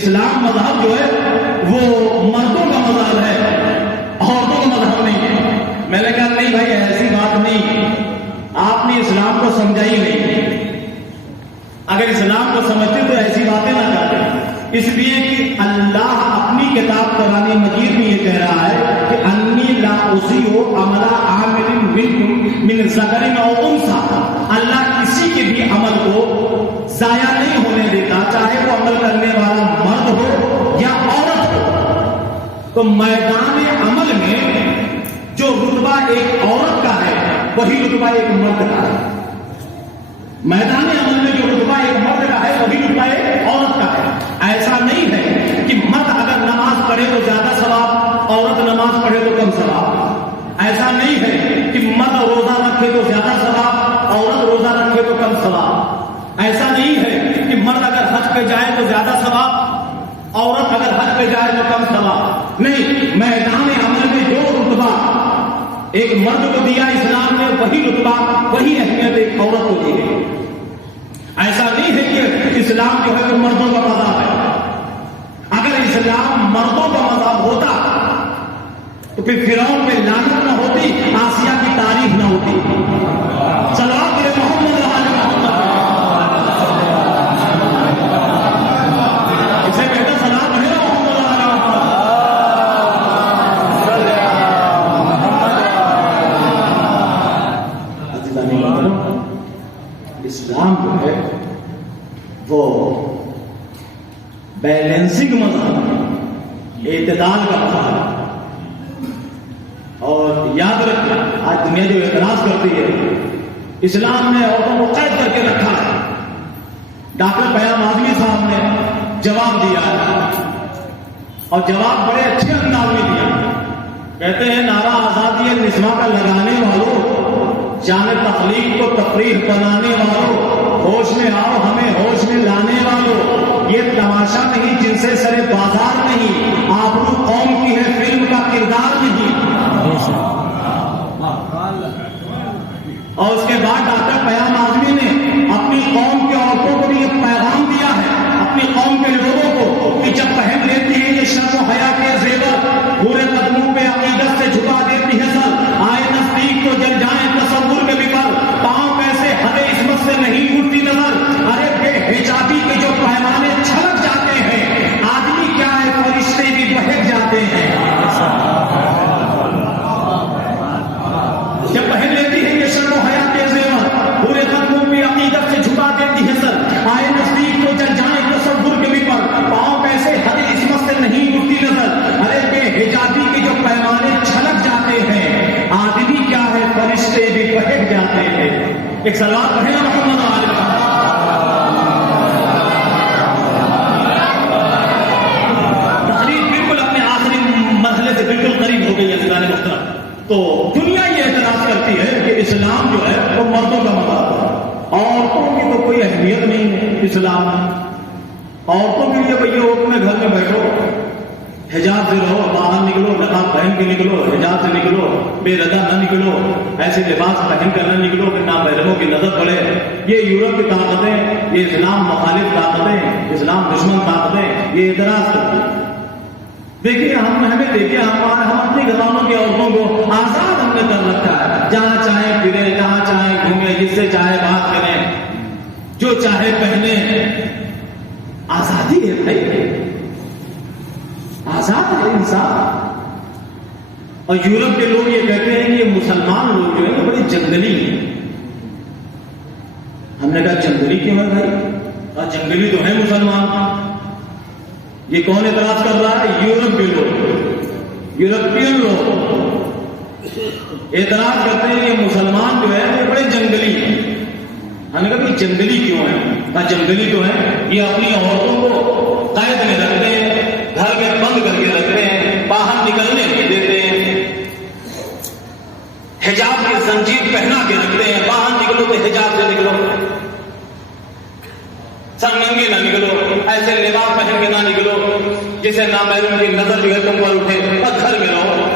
اسلام مذہب جو ہے وہ مردوں کا مذہب ہے، عورتوں کا مذہب نہیں ہے۔ میں نے کہا نہیں بھائی ایسی بات نہیں، آپ نے اسلام کو سمجھا ہی نہیں۔ اگر اسلام کو سمجھتے تو ایسی باتیں نہ کرتے، اس لیے کہ اللہ اپنی کتاب قرآن مجید میں یہ کہہ رہا ہے کہ انی لا اضیع عمل عامل منکم من ذکر او انثی، اللہ کسی کے بھی عمل کو ضائع نہیں ہونے دیتا، چاہے وہ عمل کرنے والا مرد ہو یا عورت ہو۔ تو میدان عمل میں جو رتبہ ایک عورت کا ہے وہی رتبہ ایک مرد کا ہے، میدان عمل میں جو رتبہ ایک مرد کا ہے وہی رتبہ ایک عورت کا ہے۔ ایسا نہیں ہے کہ مرد اگر نماز پڑھے تو زیادہ ثواب، عورت نماز پڑھے تو کم ثواب۔ ایسا نہیں ہے کہ مرد روزہ رکھے تو زیادہ ثواب، عورت روزہ رکھے تو کم ثواب۔ ایسا نہیں ہے کہ مرد اگر حج پہ جائے تو زیادہ ثواب، عورت اگر حج پہ جائے تو کم ثواب۔ نہیں، میدان عمل میں جو رتبہ ایک مرد کو دیا اسلام نے وہی رتبہ وہی اہمیت ایک عورت کو دی ہے۔ ایسا نہیں ہے کہ اسلام جو ہے وہ مردوں کا مذہب ہے۔ اگر اسلام مردوں کا مذہب ہوتا تو پھر فرعون پہ لعنت نہ ہوتی، آسیہ کی تعریف نہ ہوتی۔ صلوات علی محمد وعلی محمد، اسے بہتر سلام ہے محمد وعلی محمد۔ اسلام جو ہے وہ بیلنسنگ مذہب ہے، اعتدال کا مذہب ہے۔ اور یاد رکھیں آج دنیا جو اعتراض کرتی ہے، اسلام نے عورتوں کو قید کر کے رکھا ہے۔ ڈاکٹر پیام آدمی صاحب نے جواب دیا ہے اور جواب بڑے اچھے انداز میں دیا۔ کہتے ہیں نعرہ آزادی نسواں کا لگانے والوں، جامع تخلیق کو تفریح بنانے والوں، ہوش میں آؤ ہمیں ہوش میں لانے والوں، یہ تماشا نہیں جن سے سرے بازار نہیں، آبرو قوم کی ہے فلم کا کردار نہیں۔ اور اس کے بعد ڈاکٹر پیام آدمی نے اپنی قوم کے عورتوں کو بھی ایک پیغام دیا ہے، اپنی قوم کے لوگوں کو، کہ جب پہن لیتی ہے یہ شرم و حیا کے زیور، پورے قدموں پہ عقیدت سے جھکا دیتی ہے سر، آئے نزدیک تو جل جائیں تصور کے بکر، پاؤں کیسے ہدے عصمت سے نہیں اٹھتی نظر، ارے بے حجابی کے جو پیمانے چھلک جاتے ہیں، آدمی کیا ہے فرشتے بھی بہک جاتے ہیں۔ جب پہن لیتی ہے یہ شرم و حیا کے زیور، پورے قدموں پہ عقیدت سے جھکا دیتی ہے سر، آئے نزدیک تو جل جائیں تصور کے بکر، پاؤں کیسے ہدے عصمت سے نہیں اٹھتی نظر، ارے بے حجابی کے جو پیمانے چھلک جاتے ہیں، آدمی کیا ہے فرشتے بھی بہک جاتے ہیں۔ ایک صلوات پڑھیں نا محمد وعلی محمد۔ تقریر بالکل اپنے آخری مرحلے سے بالکل قریب ہو گئی ہے عزیزان محترم۔ تو دنیا یہ اعتراض کرتی ہے کہ اسلام جو ہے وہ مردوں کا مذہب ہے، عورتوں کی تو کوئی اہمیت نہیں ہے اسلام میں۔ عورتوں کے لیے بھائی اپنے گھر میں بیٹھو، حجاب سے رہو، باہر نکلو نقاب پہن کے نکلو، حجاب سے نکلو، بے ردا نہ نکلو، ایسے لباس پہن کر نہ نکلو کہ نامحرموں کی نظر پڑے۔ یہ یورپ کی طاقتیں، یہ اسلام مخالف طاقتیں، اسلام دشمن طاقتیں یہ اعتراض کرتی ہیں۔ دیکھیے ہمیں دیکھیے ہم اپنی گھرانوں کی عورتوں کو آزاد ہم نے کر رکھا ہے، جہاں چاہے پھرے، جہاں چاہے گھومے، جس سے چاہے بات کریں، جو چاہے پہنے، آزادی ہے بھائی، آزاد ہے انسان۔ اور یورپ کے لوگ یہ کہتے ہیں کہ مسلمان لوگ جو ہیں بڑے جنگلی ہیں۔ ہم نے کہا جنگلی کیوں ہے بھائی؟ اور جنگلی تو ہے مسلمان۔ یہ کون اعتراض کر رہا ہے؟ یورپ کے لوگ، یورپین لوگ اعتراض کرتے ہیں کہ مسلمان جو ہے وہ بڑے جنگلی ہیں۔ ہم نے کہا کہ جنگلی کیوں ہے؟ کہا جنگلی تو ہے، یہ اپنی عورتوں کو قید میں رکھتے ہیں، گھر میں بند کر کے رکھتے ہیں، باہر نکلنے نہیں دیتے ہیں، حجاب کی زنجیر پہنا کے رکھتے ہیں، باہر نکلو تو حجاب سے نکلو، سر ننگے نہ نکلو، ایسے لباس پہن کے نہ نکلو جسے نامحرم کی نظر جو ہے تم پر اٹھے، اور گھر میں رہو۔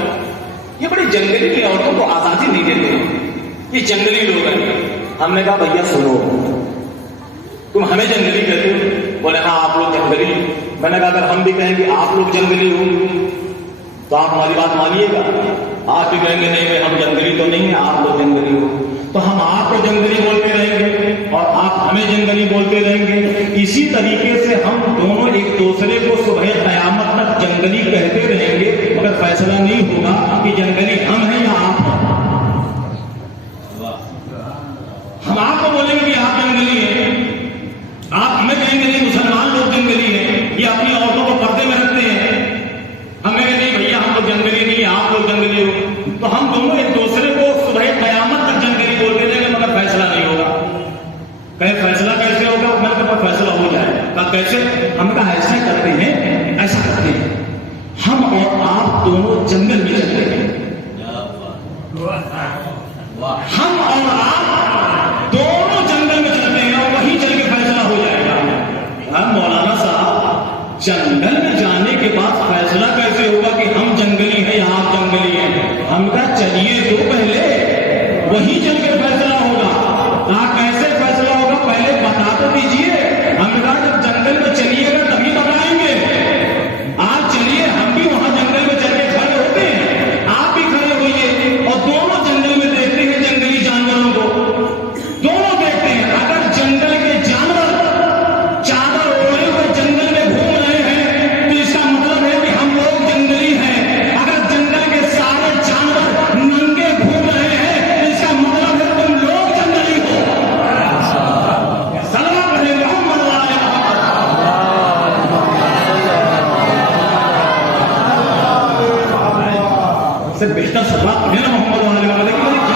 یہ بڑی جنگلی عورتوں کو آزادی نہیں دیتے، یہ جنگلی لوگ ہیں۔ ہم نے کہا بھیا سنو، تم ہمیں جنگلی کہتے ہو؟ بولے ہاں آپ لوگ جنگلی۔ میں نے کہا اگر ہم بھی کہیں گے آپ لوگ جنگلی ہو تو آپ ہماری بات مانیے گا؟ آپ بھی کہیں گے نہیں ہم جنگلی تو نہیں ہیں، آپ لوگ جنگلی ہو، تو ہم آپ کو جنگلی بولتے رہیں گے اور آپ ہمیں جنگلی بولتے رہیں گے۔ اسی طریقے سے ہم دونوں ایک دوسرے کو صبح قیامت تک جنگلی کہتے رہیں گے، مگر فیصلہ نہیں ہوگا کہ جنگلی ہم ہیں یا آپ ہیں۔ ہم آپ کو بولیں گے کہ آپ جنگلی ہیں، آپ ہمیں کہیں گے نہیں مسلمان لوگ جنگلی ہیں، یہ اپنی عورتوں کو پردے میں رکھتے ہیں، ہمیں کہ نہیں بھیا ہم لوگ جنگلی نہیں، آپ لوگ جنگلی ہو، تو ہم دونوں ایک دوسرے کو صبح قیامت تک جنگلی بولتے رہیں گے، مگر فیصلہ نہیں ہوگا۔ کہیں فیصلہ کیسے ہوگا؟ میں نے کہا فیصلہ ہو جائے گا۔ کہا کیسے؟ ہم کہا ایسا کرتے ہیں، ایسا کرتے ہیں، ہم اور آپ دونوں جنگل میں چلتے ہیں، ہم اور آپ دونوں جنگل میں چلتے ہیں اور وہیں چل کے فیصلہ ہو جائے گا۔ مولانا صاحب جنگل میں جانے کے بعد فیصلہ کیسے ہوگا کہ ہم جنگلی ہیں یا آپ جنگلی ہیں؟ ہم کہا چلیے تو پہلے وہیں چل کے فیصلہ ہوگا۔ کہا کیسے فیصلہ ہوگا؟ پہلے بتا تو دیجیے۔ ہم نے کہا جب جنگل میں چلیے گا تبھی بتائیں گے، آپ چلیے، ہم بھی وہاں جنگل میں چل کے کھڑے ہوتے ہیں، آپ بھی کھڑے ہوئیے اور دونوں جنگل میں دیکھتے ہیں جنگلی جانوروں کو، دونوں دیکھتے ہیں۔ اگر جنگل کے جانور چادر اوڑھے ہوئے جنگل میں گھوم رہے ہیں تو اس کا مطلب ہے کہ ہم لوگ جنگلی ہیں۔ اگر جنگل کے سارے جانور ننگے گھوم رہے ہیں تو اس کا مطلب ہے تم لوگ جنگلی ہو۔ سلام علیہ محمد وعلیہ محمد سے بہتر سلام ہے نا محمد وعلیہ محمد۔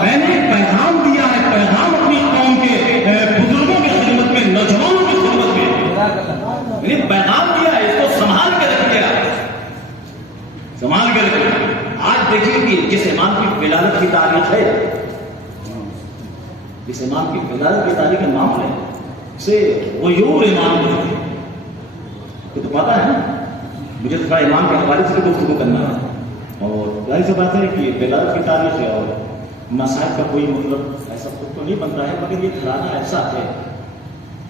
میں نے پیغام دیا ہے، پیغام اپنی قوم کے بزرگوں کی خدمت میں، نوجوانوں کی خدمت میں میں نے پیغام دیا ہے، اس کو سنبھال کے رکھیے، سنبھال کے رکھیے۔ آج دیکھیے کہ جس امام کی ولادت کی تاریخ ہے، جس امام کی ولادت کی تاریخ نام ہے سے غیور امام ہے، تو پتا ہے مجھے تھوڑا امام کے حوالے سے گفتگو کرنا ہے، اور ظاہر سی بات ہے کہ ولادت کی تاریخ ہے اور مسائل کا کوئی مطلب ایسا خود تو نہیں بنتا ہے، مگر یہ گھرانہ ایسا ہے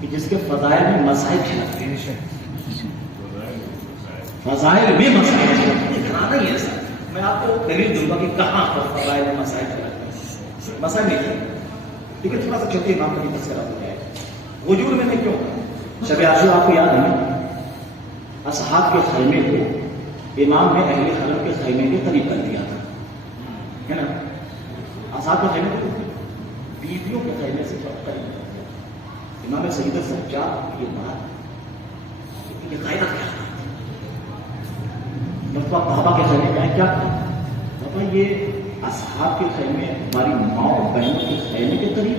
کہ جس کے فضائل میں مسائل کھلاتے ہیں، فضائل میں مسائل کھلاتے ہیں، گھرانہ ہی ایسا۔ میں آپ کو دلیل دوں گا کہ کہاں پر فضائل میں مسائل کھلاتے ہیں، مسائل نہیں کھلاتے، لیکن تھوڑا سا چھوٹے امام کا بھی تذکرہ ہو جائے۔ غیور میں نے کیوں شب عاشور آپ کو یاد ہے، اصحاب کے خیمے کو امام نے اہل حرم کے خیمے کے قریب کر دیا تھا، ہے نا؟ اصحاب کے خیمے کو بیویوں کے خیمے سے قریب کر دیا۔ امام سید سجاد یہ بات، یہ قاعدہ کیا تھا؟ بابا کے خیمے کا ہے کیا تھا؟ بابا یہ اصحاب کے خیمے ہماری ماں اور بہنوں کے خیمے کے قریب،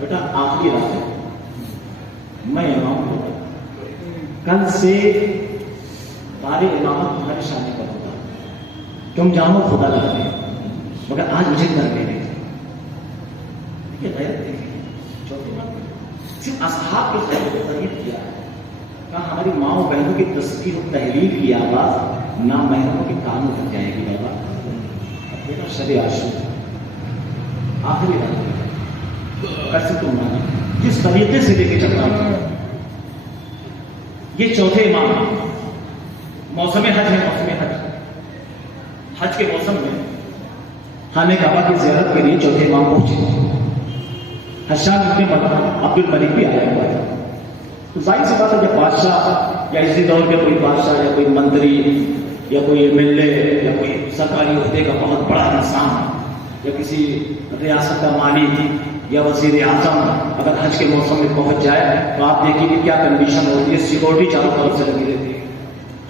بیٹا آخری رات ہے، میں امام ہوں، کل سے بار امامت تمہارے شامل پر ہوگا، تم جانو خدا لگتے ہیں، مگر آج مجھے کر کے نہیں۔ دیکھیے غیرت دیکھیے، چوتھے بات صرف اصحاب کے خیمے کو قریب کیا ہے، کہا ہماری ماں اور بہنوں کی تسبیح و تحلیل کی آواز نہ محرموں کے کانوں تک جائے گی۔ بابا بیٹا شب عاشور آخری رات کیسے تم مانا، جس طریقے سے لے کے چل رہا تھا۔ یہ چوتھے امام موسم حج ہے، موسم حج، حج کے موسم میں خانہ کعبہ کی زیارت کے لیے چوتھے امام پہنچے۔ حشام ابن عبد الملک بھی آیا ہوا تھا، تو ظاہر سی بات ہے جب بادشاہ یا اسی دور کے کوئی بادشاہ یا کوئی منتری یا کوئی ایم ایل اے یا کوئی سرکاری عہدے کا بہت بڑا انسان یا کسی ریاست کا مالک یا وزیر اعظم اگر حج کے موسم میں پہنچ جائے تو آپ دیکھیں کہ کیا کنڈیشن ہوتی ہے، سیکورٹی چاروں طرف سے لگی رہتی ہے،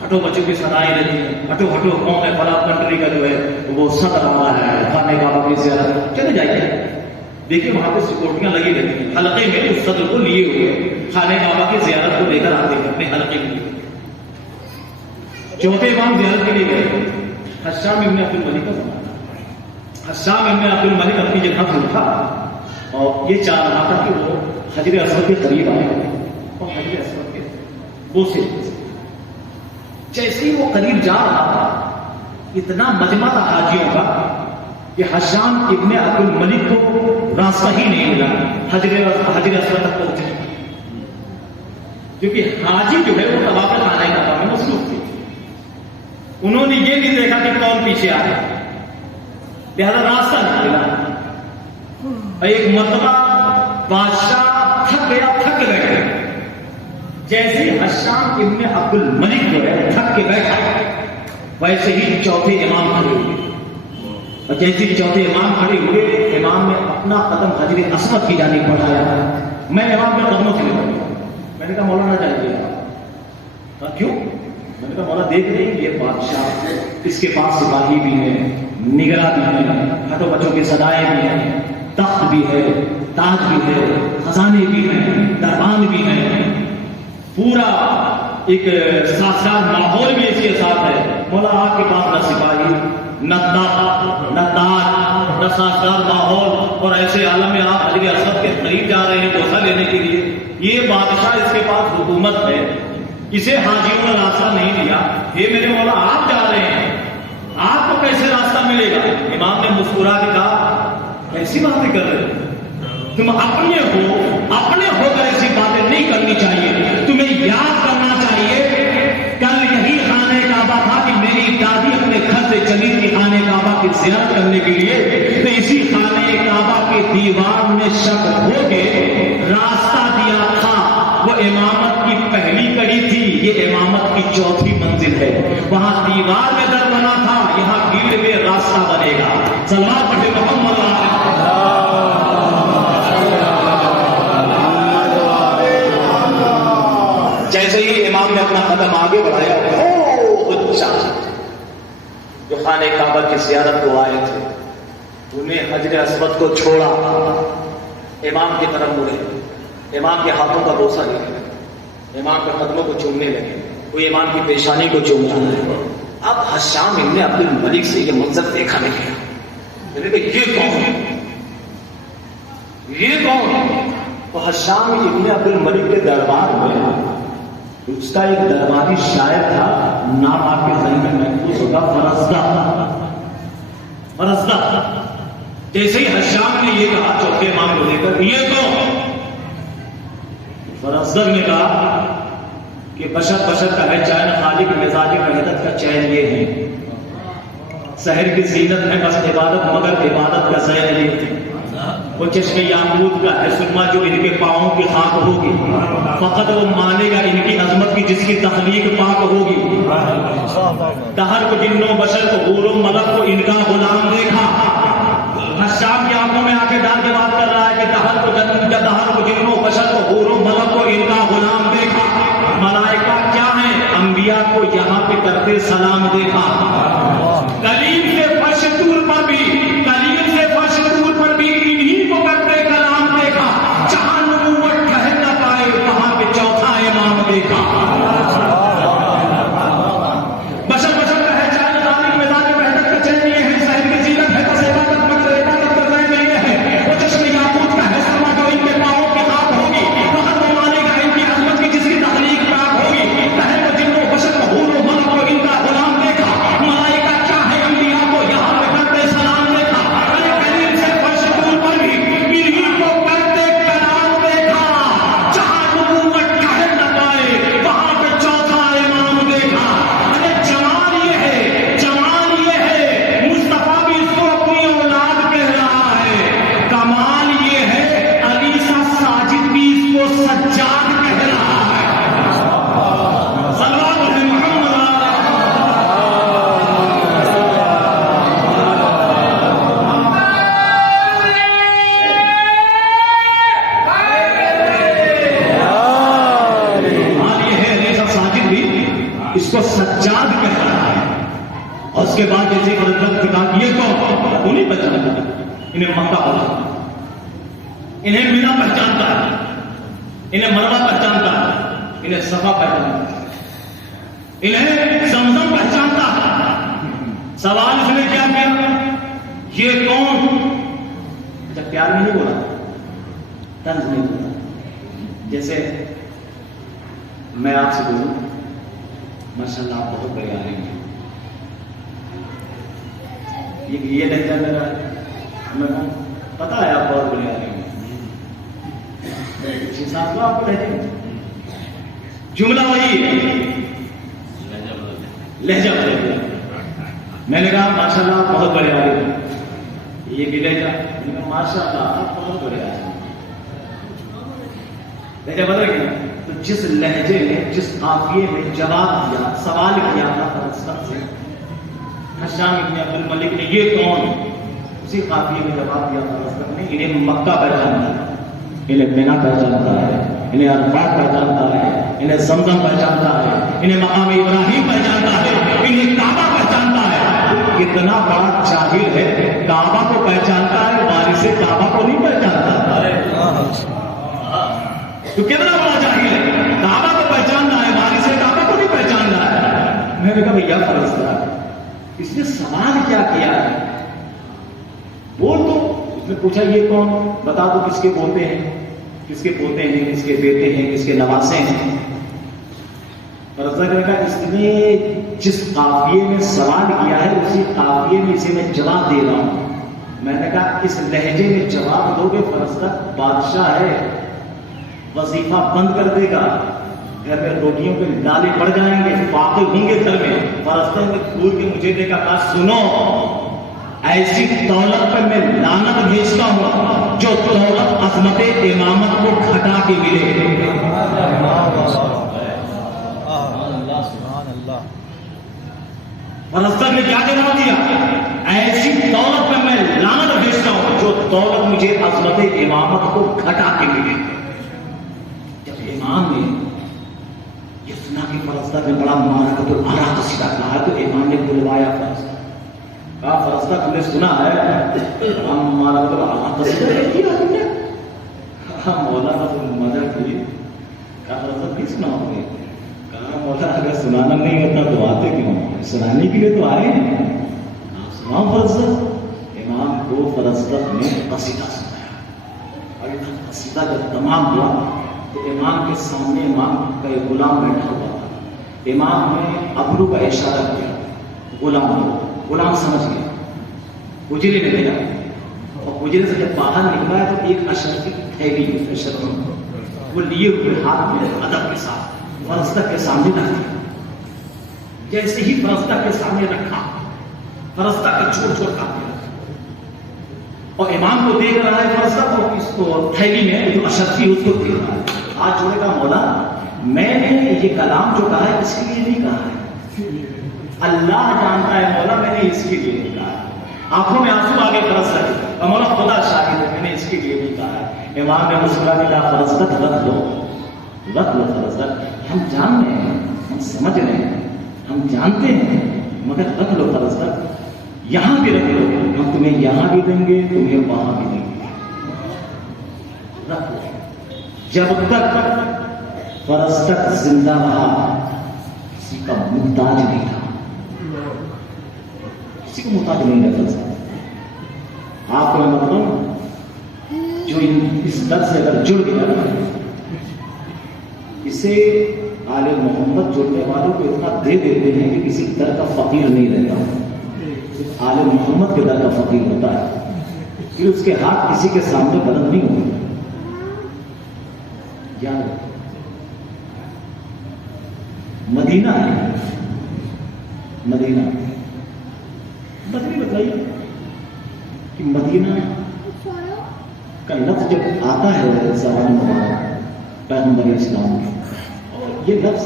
ہٹو بچوں کی صدائیں رہتی ہیں، ہٹو ہٹو قوم ہے فلاں کنٹری کا جو ہے وہ صدر آ رہا ہے خانہ کعبہ کی زیارت، چلے جائیے دیکھیے وہاں پہ سیکورٹیاں لگی رہتی ہیں، حلقے میں اس صدر کو لیے ہوئے خانہ کعبہ کی زیارت کو لے کر آتے ہیں اپنے حلقے میں۔ چوتھے امام زیارت کے لیے گئے، حشام ابن عبد الملک کا زمانہ، حشام ابن عبد الملک اپنی جگہ پر اٹھا اور یہ چاہ رہا تھا کہ وہ حجر اسود کے قریب آئے اور حجر اسود کے بوسے، جیسے ہی وہ قریب جا رہا تھا اتنا مجمع تھا حاجیوں کا کہ حشام ابن عبد الملک کو راستہ ہی نہیں ملا حجر اسود تک پہنچنے، کیونکہ حاجی جو ہے وہ طواف خانہ کعبہ میں مصروف تھی. انہوں نے یہ نہیں دیکھا کہ کون پیچھے آ رہا، لہذا راستہ نہیں ملا. ایک مرتبہ بادشاہ تھک گیا. جیسے حشام ابن عبد الملک جو ہے تھک کے بیٹھا، ویسے ہی چوتھے امام کھڑے ہوئے، اور جیسے چوتھے امام کھڑے ہوئے، امام نے اپنا قدم حجر اسود کی جانب بڑھایا. میں امام کے قدموں سے نکل گیا. میں نے کہا مولانا جائیے. کیوں؟ میں نے کہا مولا دیکھ رہے ہیں یہ بادشاہ، اس کے پاس سپاہی بھی ہے، نگراں بھی ہے، ہٹو بچوں کے سدائے بھی ہیں، تخت بھی ہے، تاج بھی ہے، خزانے بھی ہیں، دربان بھی ہیں، پورا ایک سازگار ماحول بھی اس کے ساتھ ہے. مولا آپ کے پاس نہ سپاہی، نہ تاج، نہ سازگار ماحول، اور ایسے عالم میں آپ حجر اسود کے قریب جا رہے ہیں بوسہ لینے کے لیے. یہ بادشاہ، اس کے پاس حکومت ہے، اسے حاجیوں نے راستہ نہیں دیا. یہ میرے مولا آپ جا رہے ہیں، آپ کو کیسے راستہ ملے گا؟ امام نے مسکرا کے کہا ایسی باتیں کر رہے ہو تم، اپنے ہو کر ایسی باتیں نہیں کرنی چاہیے. تمہیں یاد کرنا چاہیے کل یہی خانہ کعبہ تھا کہ میری دادی اپنے گھر سے چلی تھی خانہ کعبہ کی زیارت کرنے کے لیے، تو اسی خانہ کعبہ کے دیوار میں شک ہو کے راستہ دیا تھا. وہ امامت کی پہلی کڑی تھی، یہ امامت کی چوتھی منزل ہے. وہاں دیوار میں در بنا تھا، یہاں بھیڑ میں راستہ بنے گا. صلوات پڑھے محمد. جیسے ہی امام نے اپنا قدم آگے بڑھایا، جو خانہ کعبہ کی زیارت کو آئے تھے انہیں حجر اسود کو چھوڑا، امام کی طرف مڑے، امام کے ہاتھوں کا بوسہ لے، امام کے قدموں کو چومنے لگے. کوئی امام کی پیشانی کو چوم رہا ہے. اب حشام ابن عبد الملک سے یہ منظر دیکھا نہیں گیا. یہ کون؟ تو حشام ابن عبد الملک کے دربار میں اس کا ایک درباری شاعر تھا، نام آپ کے ذہن میں محفوظ ہوگا، فرزدہ. جیسے ہی حشام نے یہ کہا چوتھے امام کو لے کر یہ کون؟ فرزدہ نے کہا کہ بشر کا ہے چین، خالق مزاج وحدت کا چین یہ ہے. سحر کی زینت ہے بس عبادت، مگر عبادت کا زین یہ ہے. وہ چشمے یاقوت کا ہے سرما جو ان کے پاؤں کی خاک ہوگی. فقط وہ مانے گا ان کی عظمت کی جس کی تخلیق پاک ہوگی. دہر کو جنوں بشر کو حور و ملک کو ان کا غلام دیکھا. حشام کی آنکھوں میں آ کے ڈال کے بات کر رہا ہے کہ دہر کو جنوں بشر کو حور و ملک کو ان کا غلام دیکھا. ملائکہ کیا ہیں؟ انبیاء کو یہاں پہ کرتے سلام دیکھا. کلیم سے فرش طور پر بھی انہی کو کرتے کلام دیکھا. جہاں نبوت ٹھہر نہ پائے وہاں پہ چوتھا امام دیکھا. بشر کا ہے چاہے خالق مزاج وحدت کا چین یہ ہے. سحر کی زینت ہے بس عبادت، مگر عبادت کا زین یہ ہے. وہ چشم یاقوت کا ہے سرما جو ان کے پاؤں کی خاک ہوگی. فقط وہ مانے گا ان کی عظمت کی جس کی تخلیق پاک ہوگی. پہلے وہ جنوں بشر کو حور و ملک کو ان کا غلام دیکھا. ملائکہ کیا ہے؟ انبیاء کو یہاں پہ کرتے سلام دیکھا. ارے کریم سے فرش طور پر بھی انہی کو کرتے کلام دیکھا. جہاں نبوت ٹھہر نہ پائے وہاں پہ چوتھا امام دیکھا. ارے جمال یہ ہے مصطفیٰ بھی اس کو اپنی اولاد کہہ رہا ہے. کمال یہ ہے علیسا ساجد بھی اس کو سجاد کہہ رہا ہے. صلوات علی محمد. اس کو سجاد کہہ رہا ہے. اور اس کے بعد جیسے فرزدہ نے کہا یہ کون؟ وہ نہیں پہچانتا. انہیں مکہ پہچانتا، انہیں مینا پہچانتا ہے، انہیں مروا پہچانتا ہے، انہیں صفا پہچانتا ہے، انہیں زمزم پہچانتا ہے. سوال اس نے کیا کیا؟ یہ کون؟ جب پیار میں نہیں بولا، طنز نہیں بولا. جیسے میں آپ سے بولوں ماشاء اللہ آپ بہت بڑے عالم ہیں، یہ لہجہ میرا ہے. میں پتا ہے آپ بہت بڑے آدمی ہیں. 6 سال کو آپ کو لہجے جملہ وہی ہے, لہجہ بدل گیا. میں نے کہا ماشاء اللہ آپ بہت بڑے آدمی ہیں. یہ بھی لہجہ, میں نے کہا ماشاء اللہ آپ بہت بڑے آدمی ہیں. لہجہ بدل گیا. تو جس لہجے میں, جس قافیے میں جواب دیا, سوال کیا تھا فرزدق سے حشام ابن عبد الملک نے, یہ کون؟ اسی قافیے میں جواب دیا فرزدق نے, انہیں مکہ پہچانتا ہے, انہیں مینا پہچانتا ہے, انہیں عرفات پہچانتا ہے, انہیں زمزم پہچانتا ہے, انہیں مقام ابراہیم پہچانتا ہے, انہیں کعبہ پہچانتا ہے. کتنا بڑا جاہل ہے, کعبہ کو پہچانتا ہے, وارث کعبہ کو نہیں پہچانتا. تو کتنا بڑا جاہل ہے, کعبہ کو پہچاننا ہے, وارث کعبہ کو نہیں پہچاننا ہے. میں نے کہا بھیا فرزدق, اس نے سوال کیا کیا ہے, بول تو. اس نے پوچھا یہ کون, بتا دو کس کے پوتے ہیں, کس کے پوتے ہیں, کس کے بیٹے ہیں, کس کے نواسے ہیں. فرزدق نے کہا اس نے جس قافیے میں سوال کیا ہے اسی قافیے میں اسے میں جواب دے رہا ہوں. میں نے کہا اس لہجے میں جواب دو گے فرزدق, بادشاہ ہے, وظیفہ بند کر دے گا, گھر میں روٹیوں کے نالے پڑ جائیں گے, فاقے ہوں گے گھر میں. فرزدق نے کھول کے مجھے دیکھا, کہا سنو, ایسی دولت پر میں لعنت بھیجتا ہوں جو دولت عظمت امامت کو گھٹا کے ملے. فرزدق نے کیا جواب دیا, ایسی دولت پر میں لعنت بھیجتا ہوں جو دولت مجھے عظمت امامت کو گھٹا کے ملے. جب امام نے یہ سنا کہ فرزدق نے بڑا معرکۃ العراق کا سیدھا کہا تو امام نے بلوایا فرزدق, کہا فرزدق ہم نے سنا ہے ہم معرکۃ العراق کا سیدھا کیا تم نے. مولانا تم مدد کی. کہا فرزدق نہیں سنا ہوں گے. کہا مولانا اگر سنانا نہیں ہوتا تو آتے کیوں, سنانے کے لیے تو آئے ہیں, آپ سناؤ فرزدق. امام کو فرزدق نے قصیدہ سنایا. اور یہ قصیدہ جب تمام ہوا تو امام کے سامنے امام کا ایک غلام بیٹھا ہوا تھا. امام نے ابرو کا اشارہ کیا, غلام سمجھ گیا, اجرے میں گیا, اور اجرے سے جب باہر نکلا ہے تو ایک اشرف کی تھیلی وہ لیے ہوئے ہاتھ میں ادب کے ساتھ فرزدق کے سامنے رکھ دیا. جیسے ہی فرزدق کے سامنے رکھا, فرزدق کا چھوٹ چھوٹ کھاتے رکھا, اور امام کو دیکھ رہا ہے فرزدق, اور اس کو تھیلی میں جو اشرفی اس کو دیکھ رہا ہے. ہاتھ جوڑے کا, مولا میں نے یہ کلام جو کہا ہے اس کے لیے نہیں کہا ہے, اللہ جانتا ہے مولا میں نے اس کے لیے نہیں کہا. آنکھوں میں آنسو آگے فرزدق, اور مولا خدا شاہد ہے میں نے اس کے لیے نہیں کہا ہے. امام نے مسکرا کے کہا فرزدق رکھ لو فرزدق, ہم جان رہے ہیں, ہم سمجھ رہے ہیں, ہم جانتے ہیں, مگر رکھ لو فرزدق, یہاں بھی رکھ لو, ہم تمہیں یہاں بھی دیں گے, تمہیں وہاں بھی دیں گے. رکھ لو. جب تک فرزدق زندہ رہا کسی کا محتاج نہیں تھا, کسی کو محتاج نہیں رہ فرزدق. آپ کو میں بتاؤں, جو اس در سے اگر جڑ گیا, اسے آل محمد جڑنے والوں کو اتنا دے دیتے ہیں کہ کسی در کا فقیر نہیں رہتا, صرف آل محمد کے در کا فقیر ہوتا ہے, پھر اس کے ہاتھ کسی کے سامنے بلند نہیں ہوتے. یاد مدینہ ہے, مدینہ بتائیے کہ مدینہ کا لفظ جب آتا ہے زبان مبارک پیغمبر اسلام کی, اور یہ لفظ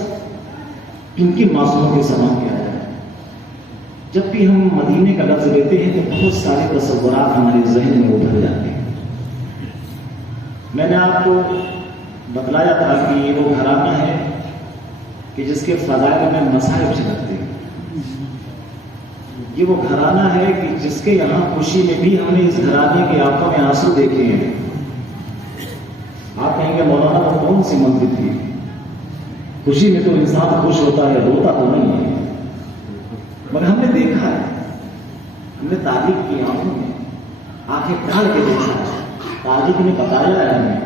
ان کی معصوموں کے زبان کے آیا ہے. جب بھی ہم مدینے کا لفظ لیتے ہیں تو بہت سارے تصورات ہمارے ذہن میں ابھر جاتے ہیں. میں نے آپ کو بتلایا تھا کہ یہ وہ گھرانہ ہے کہ جس کے فضائل میں مصائب چھلکتے ہیں. یہ وہ گھرانہ ہے کہ جس کے یہاں خوشی میں بھی ہم نے اس گھرانے کی آنکھوں میں آنسو دیکھے ہیں. آپ کہیں گے مولانا وہ کون سی منزل تھی, خوشی میں تو انسان خوش ہوتا ہے, روتا تو نہیں ہے, مگر ہم نے دیکھا ہے, ہم نے تاریخ کی آنکھوں میں آنکھیں ڈال کے دیکھا ہے. تاریخ نے بتایا ہے ہمیں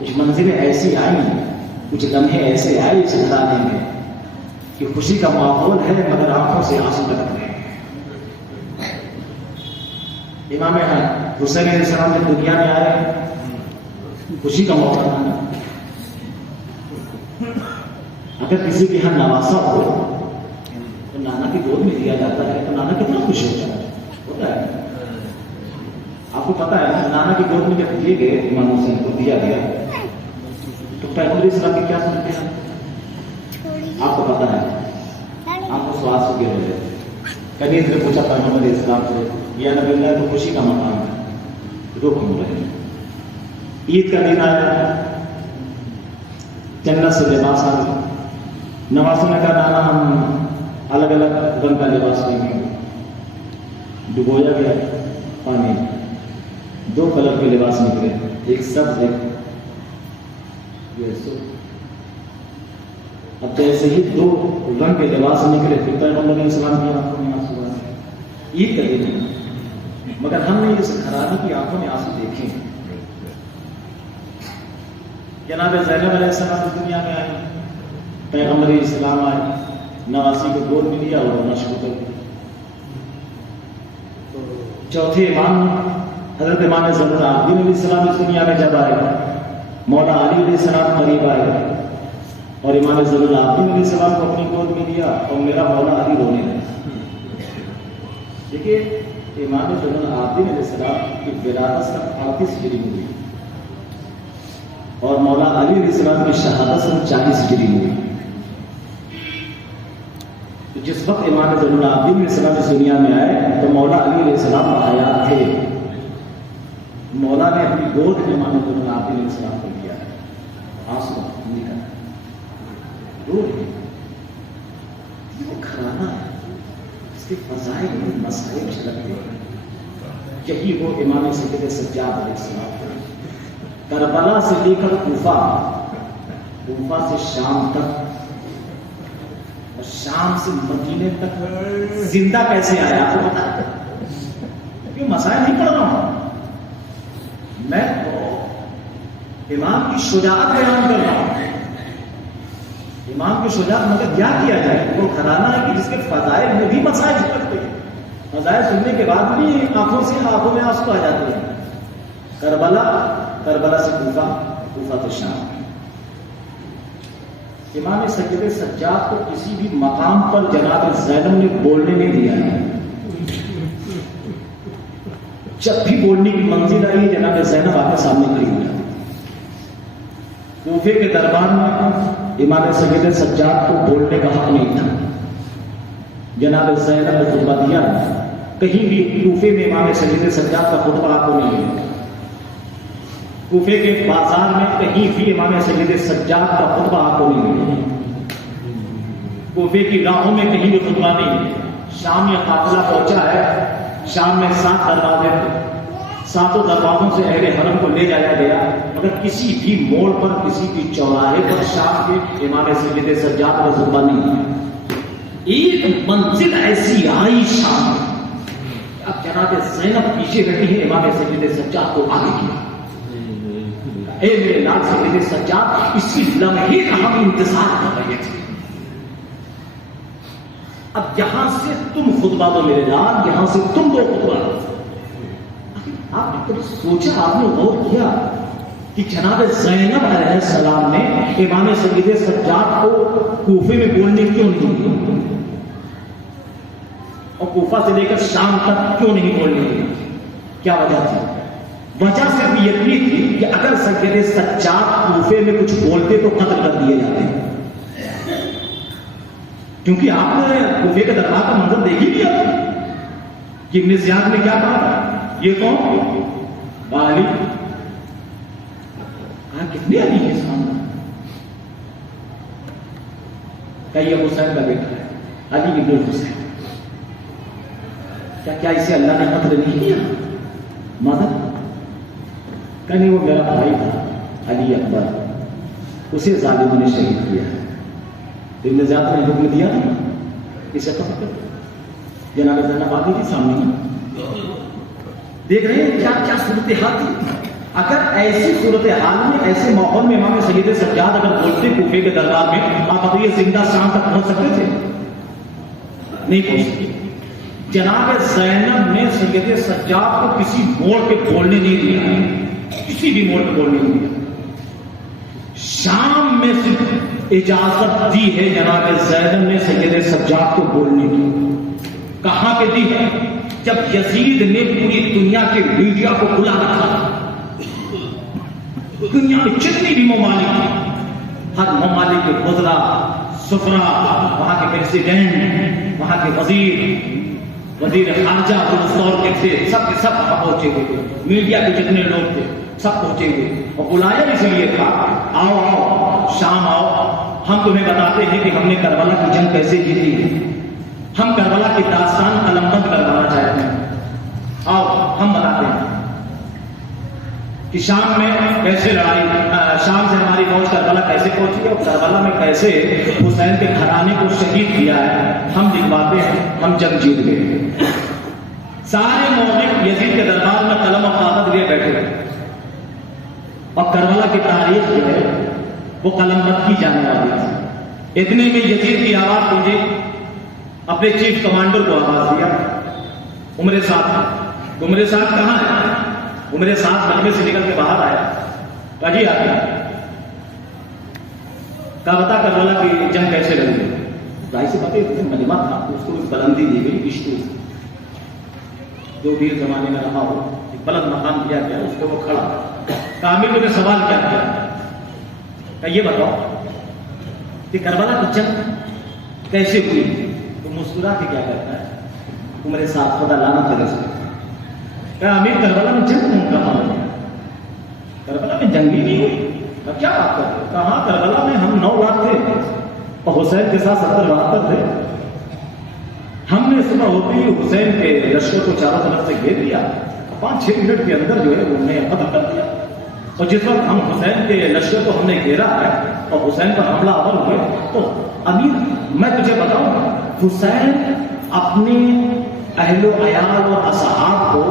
کچھ منزلیں ایسی آئی, کچھ لمحے ایسے آئے اس گھرانے میں کہ خوشی کا ماحول ہے مگر آنکھوں سے آنسو لگ رہے ہیں. امام حسین علیہ السلام جب دنیا میں آئے خوشی کا موقع تھا. اگر کسی کے یہاں نواسا ہو تو نانا کی گود میں دیا جاتا ہے تو نانا کتنا خوش ہوتا ہے. آپ کو پتا ہے نانا کی گود میں جب دیے گئے امام حسین کو دیا گیا تو پیغمبر اسلام کی کیا سنتے ہیں آپ کو پتا ہے. آپ کو سوال سو گئے ہوئے کبھی اس نے پوچھا پیغمبر اسلام سے یا نبی اللہ تو خوشی کا مقام ہے رو کیوں رہے. عید کا دن آیا جنت سے لباس آ گیا. نواسوں نے کہا نانا ہم الگ الگ رنگ کا لباس لیں گے. ڈبویا گیا پانی 2 کلر کے لباس نکلے ایک سبز ایک. اب جیسے ہی 2 رنگ کے لباس نکلے پھر پیغمبر علیہ السلام کی آنکھوں میں آنسو آئے. عید کا دن مگر ہم نے اس گھرانے کی آنکھوں میں آنسو دیکھے. جناب زینب علیہ السلام دنیا میں آئے پیغمبر علیہ السلام آئے نواسی کو گود میں لیا اور رونا شروع کر دیا. چوتھے امام حضرت امام زین العابدین علیہ السلام اس دنیا میں جب آئے مولا علی علیہ السلام قریب آئے اور امام زین العابدین علیہ السلام کو اپنی گود میں لیا اور میرا مولا علی رونے لگا. دیکھیے امام زین العابدین علیہ السلام کی ولادت سن 38 ہجری میں ہوئی اور مولا علی علیہ السلام کی شہادت سن 40 ہجری میں ہوئی. جس وقت امام زین العابدین علیہ السلام اس دنیا میں آئے تو مولا علی علیہ السلام حیات تھے. مولا نے اپنی گود میں امام زین العابدین علیہ السلام کو لیا ہے. آنسو نکل رو رہے. وہ گھرانہ ہے اس کے فضائل میں مسائل جھلکتے ہیں. یہی وہ امام سید سجاد علیہ السلام کربلا سے لے کر کوفہ سے شام تک اور شام سے مدینے تک زندہ کیسے آیا آپ کو پتا ہے؟ کیوں مسائل نہیں پڑھ رہا ہوں میں تو امام کی شجاعت بیان کر رہا ہوں. امام کی شجاعت مگر کیا کیا جائے. وہ گھرانہ ہے کہ جس کے فضائل میں بھی مسائل جھلکتے ہیں. فضائل سننے کے بعد بھی آنکھوں میں آنسو آ جاتے ہیں. کربلا سے کوفہ سے شام. امام سید سجاد کو کسی بھی مقام پر جناب زینب نے بولنے نہیں دیا ہے. جب بھی بولنے کی منزل آئی جناب زینب آپ کے سامنے کھڑی ہو جاتی. کوفے کے دربار میں امام سید سجاد کو بولنے کا حق نہیں تھا. جناب زینب نے خطبہ دیا. کہیں بھی کوفے میں امام سید سجاد کا خطبہ آپ کو نہیں ملا. کوفے کے بازار میں کہیں بھی امام سید سجاد کا خطبہ آپ کو نہیں ملا. کوفے کی راہوں میں کہیں بھی خطبہ نہیں. شام میں قافلہ پہنچا ہے. شام میں 7 دروازے تھے. 7 دروازوں سے اہل حرم کو لے جایا گیا مگر کسی بھی موڑ پر کسی بھی چوراہے پر شام کے امام سید سجاد کا خطبہ نہیں ہے. ایک منزل ایسی آئی شام. اب جناب زینب پیچھے رہتی ہے امام سید سجاد کو آگے کیا. اے میرے لال سید سجاد اسی لمحے کا ہم انتظار کر رہے تھے. اب یہاں سے تم خطبہ دو میرے لال, یہاں سے تم دو خطبہ. آپ نے کبھی سوچا, آپ نے غور کیا کہ جناب زینب علیہ السلام نے امام سید سجاد کو کوفے میں بولنے کیوں نہیں دیا اور کوفہ سے لے کر شام تک کیوں نہیں بولنے دیا؟ کیا وجہ تھی؟ وجہ صرف یہ تھی کہ اگر سید سجاد کوفے میں کچھ بولتے تو قتل کر دیے جاتے. کیونکہ آپ نے کوفے کے دربار کا منظر دیکھ ہی لیا کہ ابن زیاد نے کیا کہا. یہ کون؟ علی. کتنے علی کے سامنے کہ یہ حسین کا بیٹا ہے, علی ابن الحسین. کیا اسے اللہ نے قتل نہیں کیا؟ مدد کہ وہ میرا بھائی تھا علی اکبر, اسے ظالموں نے شہید کیا ہے. ابن زیاد نے حکم دیا تھا اسے قتل کر. جناب زینب آتی تھی سامنے. دیکھ رہے ہیں کیا کیا صورتحال تھی. اگر ایسی صورتحال میں ایسے ماحول میں امام سید سجاد اگر بولتے کوفے کے دربار میں, آپ بتائیے زندہ شام تک پہنچ سکتے تھے؟ نہیں پہنچ سکتے. جناب زینب نے سید سجاد کو کسی موڑ پہ بولنے نہیں دیا، کسی بھی موڑ پہ بولنے نہیں دیا. شام میں صرف اجازت دی ہے جناب زینب نے سید سجاد کو بولنے کی. کہاں پہ دی ہے؟ جب یزید نے پوری دنیا کے میڈیا کو بلا رکھا، دنیا میں جتنی بھی ممالک تھے، ہر ممالک کے وزراء سفراء، وہاں کے پریزیڈنٹ، وہاں کے وزیر خارجہ جو اس دور کے تھے، سب کے سب پہنچے ہوئے، میڈیا کے جتنے لوگ تھے سب پہنچے ہوئے. اور بلایا اس لیے تھا، آؤ آؤ شام آؤ، ہم تمہیں بتاتے ہیں کہ ہم نے کربلا کی جنگ کیسے جیتی ہے، ہم کربلا کی داستان قلمبند کروانا چاہتے ہیں، آؤ ہم بتاتے ہیں کہ شام میں کیسے لڑائی، شام سے ہماری فوج کربلا کیسے پہنچی اور کربلا میں کیسے حسین کے گھرانے کو شہید کیا ہے، ہم دکھواتے ہیں ہم جنگ جیت گئے. سارے مومن یزید کے دربار میں قلم اور کاغذ لیے بیٹھے ہیں اور کربلا کی تاریخ جو ہے وہ قلم بند کی جانے والی تھی. اتنے میں یزید کی آواز مجھے اپنے چیف کمانڈر کو آواز دیا، عمر صاحب. عمر صاحب کہاں ہے؟ عمر صاحب مجمع سے نکل کے باہر آیا، کہا جی آ گیا. کہا بتا کربلا کی جنگ کیسے لڑی؟ ظاہر سی بات ہے مجمع تھا، اس کو بلندی دی گئی، عشق جو بھی زمانے میں رہا ہو ایک بلند مقام دیا گیا، اس پہ وہ کھڑا. کامل نے سوال کیا کیا؟ کہ یہ بتاؤ کہ کربلا کی جنگ کیسے ہوئی؟ تو مسکرا کے کیا کرتا ہے عمر صاحب، خدا لعنت کرے سے، کہ امیر کربلا میں جنگ نہیں کہاں ہوئی؟ کربلا میں جنگ ہی نہیں ہوئی. کیا بات کرتے ہیں؟ کہاں کربلا میں ہم 9 لاکھ تھے اور حسین کے ساتھ 70-72 تھے. ہم نے صبح ہوتے ہی حسین کے لشکر کو چاروں طرف سے گھیر لیا، 5-6 منٹ کے اندر جو ہے انہوں نے ختم کر دیا. اور جس وقت ہم حسین کے لشکر کو ہم نے گھیرا ہے اور حسین پر حملہ آور ہوئے، تو امیر میں تجھے بتاؤں، حسین اپنے اہل و عیال اور اصحاب کو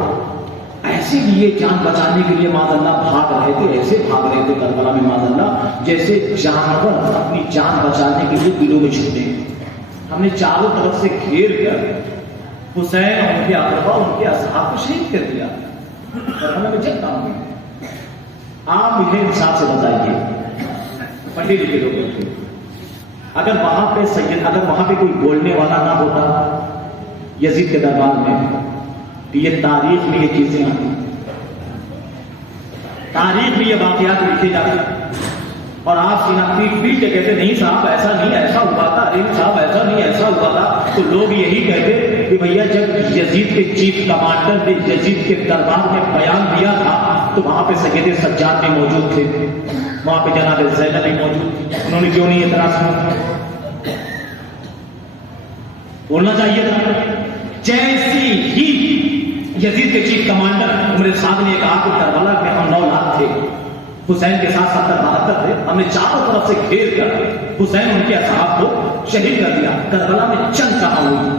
ایسے لیے جان بچانے کے لیے معاذ اللہ بھاگ رہے تھے، ایسے بھاگ رہے تھے کربلا میں معاذ اللہ جیسے جانور اپنی جان بچانے کے لیے دلوں میں چھوٹے. ہم نے چاروں طرف سے گھیر کر حسین اور ان کے اقربا ان کے اصحاب کو شہید کر دیا. کربلا میں جنگ کام ہوئی. آپ مجھے حساب سے بتائیے، پڑھے لکھے لوگ تھے، اگر وہاں پہ سید، اگر وہاں پہ کوئی بولنے والا نہ ہوتا یزید کے دربار میں، تو یہ تاریخ میں یہ چیزیں آتی، تاریخ میں یہ واقعات لکھے جاتے اور آپ شناختی پیٹ کے کہتے نہیں صاحب ایسا نہیں، ایسا ہوا تھا، ارے صاحب ایسا نہیں، ایسا ہوا تھا. تو لوگ یہی کہتے کہ بھیا جب یزید کے چیف کمانڈر نے یزید کے دربار میں بیان دیا تھا تو وہاں پہ سید سجاد بھی موجود تھے، وہاں پہ جناب زینب بھی موجود تھی، انہوں نے کیوں نہیں اعتراض کیا؟ بولنا چاہیے تھا. جیسی ہی یزید کے چیف کمانڈر عمر صاحب نے کہا کہ کربلا میں ہم 9 لاکھ تھے، حسین کے ساتھ 70-72 تھے، ہم نے چاروں طرف سے گھیر کر حسین ان کے اصحاب کو شہید کر دیا. کربلا میں جنگ کہاں ہوئی؟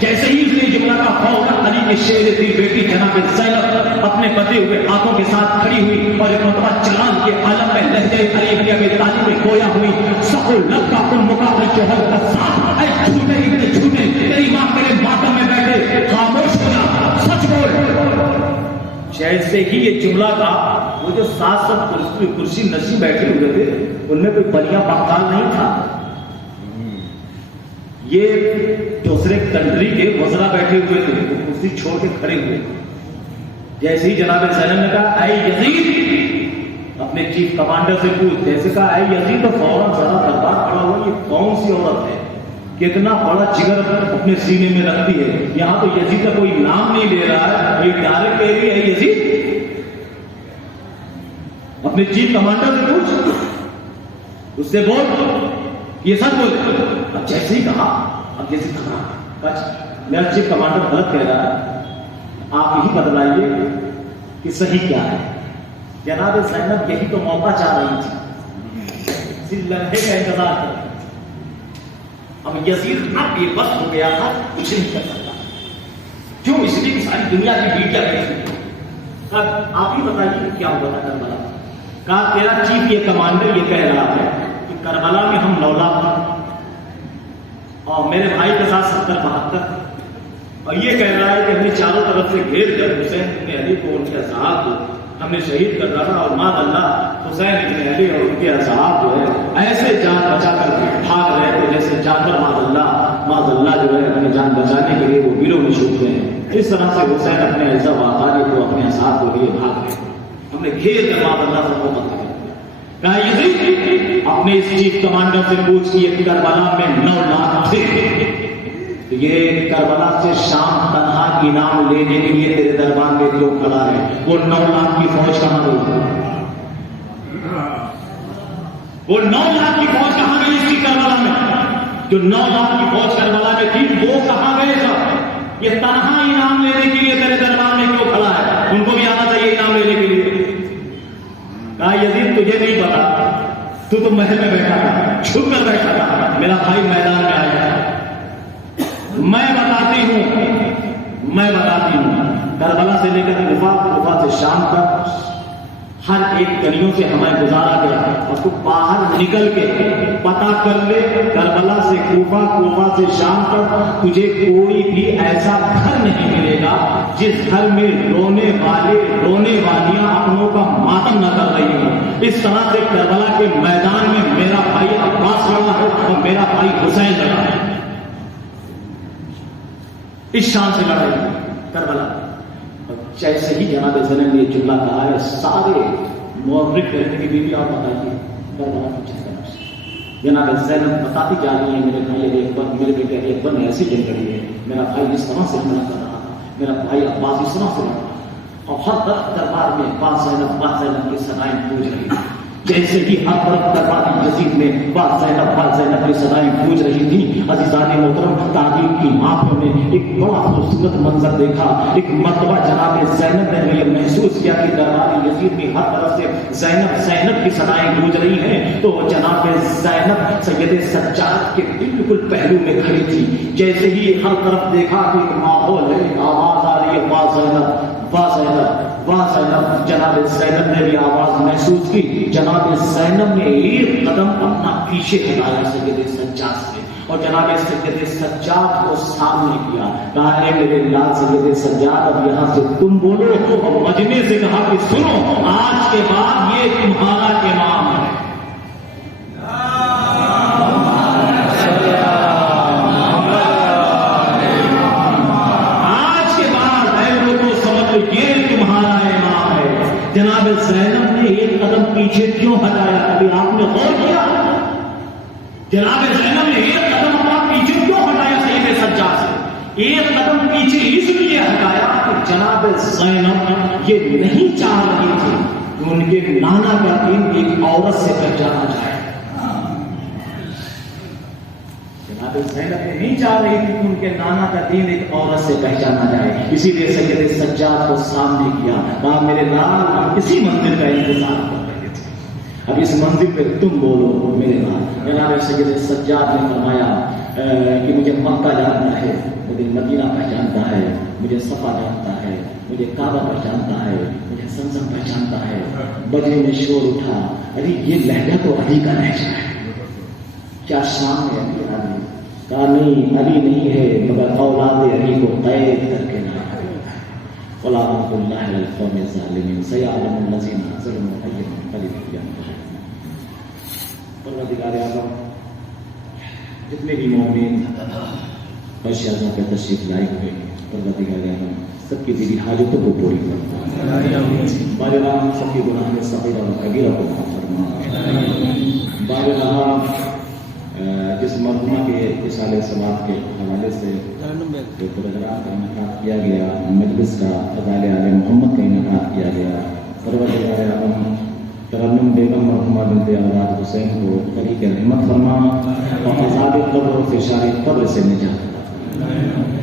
جیسے ہی اس نے جملہ کا فوراً علی کے شیر تھی بیٹی جناب زینب اپنے بدے ہوئے ہاتھوں کے ساتھ کھڑی ہوئی اور ایک مرتبہ چلان کے عالم میں لہجے علی بن ابی طالب میں گویا ہوئی، سقو لب کا کل مقابل جوہر کا ساتھ، اے جھوٹے اتنے جھوٹے، تیری ماں میرے ماتم میں بیٹھے، خاموش ہو جا، سچ بول. جیسے ہی یہ جملہ کا وہ جو 700 کرسی نشین بیٹھے ہوئے تھے ان میں کوئی بلیا بختال نہیں تھا، یہ دوسرے کنٹری کے وزراء بیٹھے ہوئے تھے، وہ کرسی چھوڑ کے کھڑے ہوئے. جیسے ہی جناب زینب نے کہا اے یزید، اپنے چیف کمانڈر سے پوچھ، جیسے کہا اے یزید تو فوراً سارا دربار کھڑا ہوا، یہ کون سی عورت ہے، کتنا بڑا جگر اپنے سینے میں رکھتی ہے، یہاں تو یزید کا کوئی نام نہیں لے رہا ہے، یہ ڈائریکٹ کہہ رہی ہے یزید. اپنے چیف کمانڈر سے پوچھ، اس سے بول یہ سچ بول. اب جیسے ہی کہا، اب جیسے کہا میرا چیف کمانڈر غلط کہہ رہا ہے، آپ یہی بتلائیے کہ صحیح کیا ہے. جناب زینب یہی تو موقع چاہ رہی تھی، صرف لمحے کا انتظار کر. اب یزید اب یہ بس ہو گیا تھا، کچھ نہیں کر سکتا. کیوں؟ اس لیے کہ ساری دنیا کی میڈیا کہتی. آپ ہی بتائیے کیا ہوا تھا کربلا. کہا تیرا چیف یہ کمانڈر یہ کہہ رہا ہے کہ کربلا میں ہم 9 لاکھ اور میرے بھائی کے ساتھ 70-72. اور یہ کہہ رہا ہے کہ ہمیں چاروں طرف سے گھیر کر حسین ابن علی کو ان کے اصحاب کو ہم نے شہید کر ڈالا، اور ماذ اللہ حسین ابن علی اور ان کے اصحاب جو ہے ایسے جان بچا کر بھاگ رہے تھے جیسے جانور ماذ اللہ جو ہے اپنی جان بچانے کے لیے وہ بیلوں میں چھوٹتے ہیں، اس طرح سے حسین اپنے اعزا و اقارب کو اپنے اصحاب کے لیے بھاگ رہے تھے۔ ہم نے گھیر کر ماذ اللہ سے محبت کر کہا یزید اپنے اس چیف کمانڈر سے پوچھ کہ یہ کربلا میں 9 لاکھ تھے، یہ کربلا سے شام تنہا کی نام لینے کے لیے تیرے دربار میں کیوں کھڑا ہے؟ وہ 9 لاکھ کی فوج کہاں گئی؟ وہ 9 لاکھ کی فوج کہاں گئی اس کی کربلا میں؟ جو 9 لاکھ کی فوج کربلا میں تھی وہ کہاں گئے سب؟ یہ تنہا انعام لینے کے لیے تیرے دربار میں کیوں کھڑا ہے؟ ان کو بھی آنا چاہیے انعام لینے کے لیے۔ کہا یزید تجھے نہیں پتا، تو محل میں بیٹھا تھا، چھپ کر بیٹھا تھا، میرا بھائی میدان میں آیا، میں بتاتی ہوں کربلا سے لے کر کوفہ سے شام تک ہر ایک گلیوں سے ہمیں گزارا گیا، اور تو باہر نکل کے پتا کر لے کربلا سے کوفہ سے شام تک تجھے کوئی بھی ایسا گھر نہیں ملے گا جس گھر میں رونے والیاں اپنوں کا ماتم نہ کر رہی ہوں۔ اس طرح سے کربلا کے میدان میں میرا بھائی عباس لڑا ہے اور میرا بھائی حسین لڑا ہے، اس شان سے لڑائی کربلا۔ جیسے ہی جناب زینب نے یہ جملہ کہا ہے، سارے مورخ کہتے ہیں کہ بیوی آپ بتائیے کربلا کی جنگ سے۔ جناب زینب بتاتی جا رہی ہے میرے بھائی اکبر، میرے بیٹے اکبر نے ایسی جنگ لڑی ہے، میرا بھائی اس طرح سے حملہ کر رہا تھا، میرا بھائی عباس اس طرح سے لڑ رہا تھا، اور ہر طرف دربار میں با زینب کی صدائیں گونج رہی تھی۔ جیسے ہی ہر طرف دربار یزید میں با زینب کی صدائیں گونج رہی تھی، عزیزان محترم تعلیم کی آنکھوں نے ایک بڑا خوبصورت منظر دیکھا۔ ایک مرتبہ جناب زینب نے یہ محسوس کیا کہ دربار یزید میں ہر طرف سے زینب کی صدائیں گونج رہی ہیں، تو جناب زینب سید سجاد کے بالکل پہلو میں کھڑی تھی۔ جیسے ہی ہر طرف دیکھا کہ ایک ماحول ہے، آواز آ رہی ہے با زینب با زینب با زینب، جناب زینب نے بھی آواز محسوس کی۔ جناب زینب نے ایک قدم اپنا پیچھے ہٹایا سید سجاد سے، اور جناب سید سجاد کو سامنے کیا، کہا اے میرے لال سید سجاد اب یہاں سے تم بولو، اور مجمع سے کہا کہ سنو آج کے بعد یہ تمہارا امام ہے۔ جناب زینب نے ایک قدم پیچھے کیوں ہٹایا؟ ابھی آپ نے غور کیا؟ جناب زینب نے ایک قدم اپنا پیچھے کیوں ہٹایا سید سجاد سے؟ ایک قدم پیچھے اس لیے ہٹایا کہ جناب زینب یہ نہیں چاہ رہی تھی کہ ان کے نانا کا دین ایک عورت سے پہچانا جائے۔ جناب زینب نہیں چاہ رہی تھی کہ ان کے نانا کا دین ایک عورت سے پہچانا جائے، اسی لیے سید سجاد کو سامنے کیا، کہا میرے لال ہم اسی منزل کا انتظار کر رہے تھے، اب اس منزل پہ تم بولو میرے لال۔ جناب سید سجاد نے فرمایا کہ مجھے مکہ جاننا ہے، مجھے مدینہ پہچانتا ہے، مجھے صفا جانتا ہے، مجھے کعبہ پہچانتا ہے، مجھے زمزم پہچانتا ہے۔ بجے میں شور اٹھا، ارے یہ لہجہ تو علی کا لہجہ ہے، کیا شام ہے علی؟ کہا نہیں علی نہیں ہے مگر اولاد علی کو قید کر کے لایا ہے۔ ولعنۃ اللہ علی القوم الظالمین سیعلم الذین ظلموا ای منقلب ینقلبون۔ پروردگار اعظم جتنے بھی مومن فرش اعظم پہ تشریف لائے ہوئے، پروردگار اعظم سب کی دلی حاجتوں کو پوری فرما، بارگاہ سب کی گناہ صغیرہ و کبیرہ کو معاف فرما۔ بارگاہ جس مرحومہ کے اصالِ سماعت کے حوالے سے جو پروگرام کا انعقاد کیا گیا، مجلس کا فضائل آل محمد کا انعقاد کیا گیا، پروردگار عالم ترنم بیگم مرحومہ بنت اولاد حسین کو طریق رحمت فرما، اور عذاب قبر و فشار قبر سے نجات عطا فرما۔